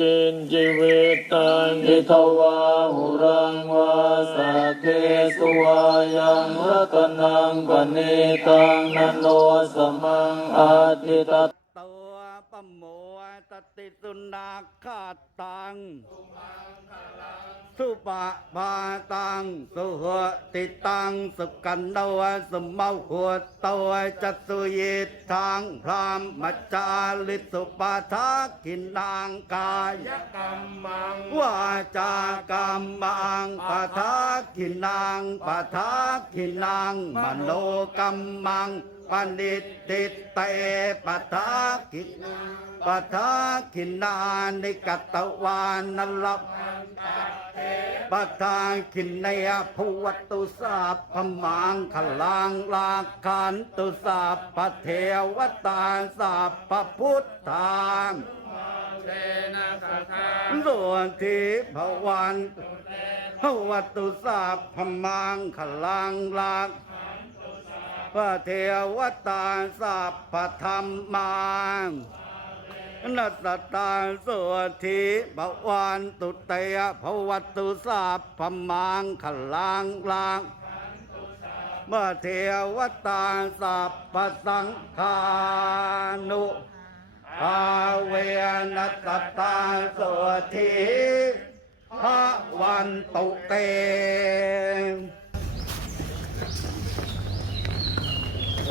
จินจิเวตังอิทวาหุรังวาสะเทสวายังรัตนังปณิตังนันโนสมังอาทิตต โมตติสุนาคาตัง สุปะปาตัง สุหติตัง สุกันดวสมเมาหัวตัวจัตสุยิทางพรามมัจจาลิสุปาทากินนางกายกรรมังวาจากรรมังปะทากินนางปะทากินนางมโนกรรมัง ปณิติเตปทากินปทากินนานิกัตวานนลับปทางขินในอภวัตุสาพมังขลังลาคันตุสาพเทวตาสาพพุทธานส่วนที่ภวันภวัตุสาพมังขลังลา พระเทวตาสาพธรรมังนัสตาสวัสธิบวานตุเตยภวัตุสาพพมังขลังลางเมื่อเทวตาสัพพสังฆานุอาเวนัสตาสวัสธิพระวันตุเต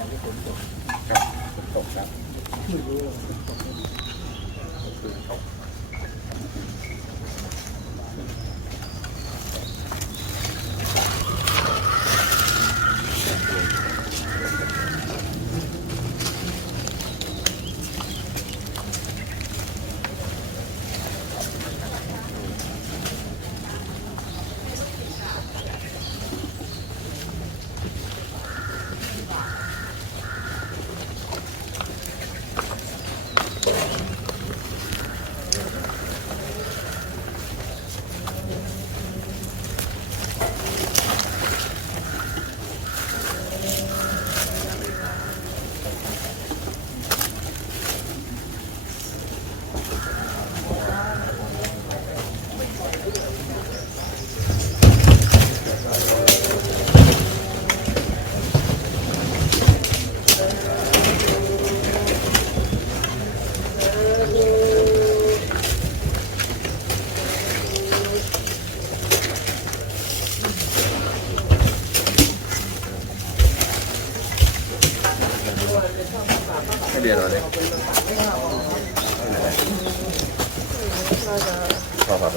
ตกครับจบครับไม่ ไม่เดือดร้อนเลยพอพอไป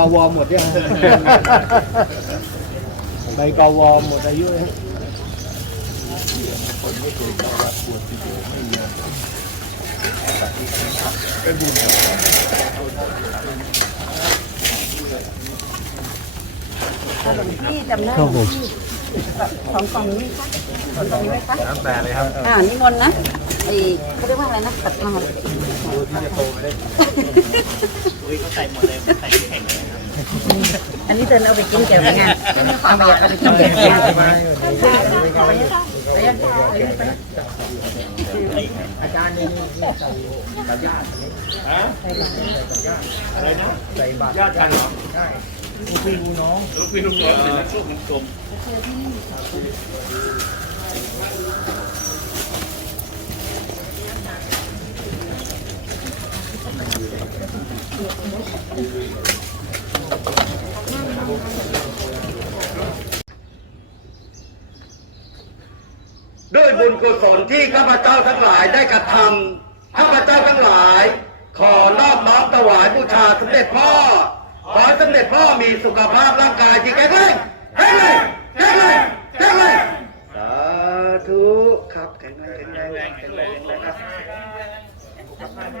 อวอหมดยังใบกอวอหมดอายุแล้วพี่จำได้ไหมพี่สองกล่องนี้ค่ะสองกล่องนี้ไหมคะน้ำแปลเลยครับอ่านิมนต์นะไอ้เขาเรียกว่าอะไรนะตัดมาดูที่จะโตไปได้ อันนี้เดินเอาไปกินแกงงานเอาไปเอาไปกินแกงงาน ด้วยบุญกุศลที่ข้าพเจ้าทั้งหลายได้กระทำข้าพเจ้าทั้งหลาย ขอนอบน้อมถวายบูชาสมเด็จพ่อ ขอสมเด็จพ่อมีสุขภาพร่างกายที่แข็งแรงแข็งแรงแข็งแรงแข็งแรงสาธุครับแข็งแรงแข็งแรงแข็งแรงนะครับ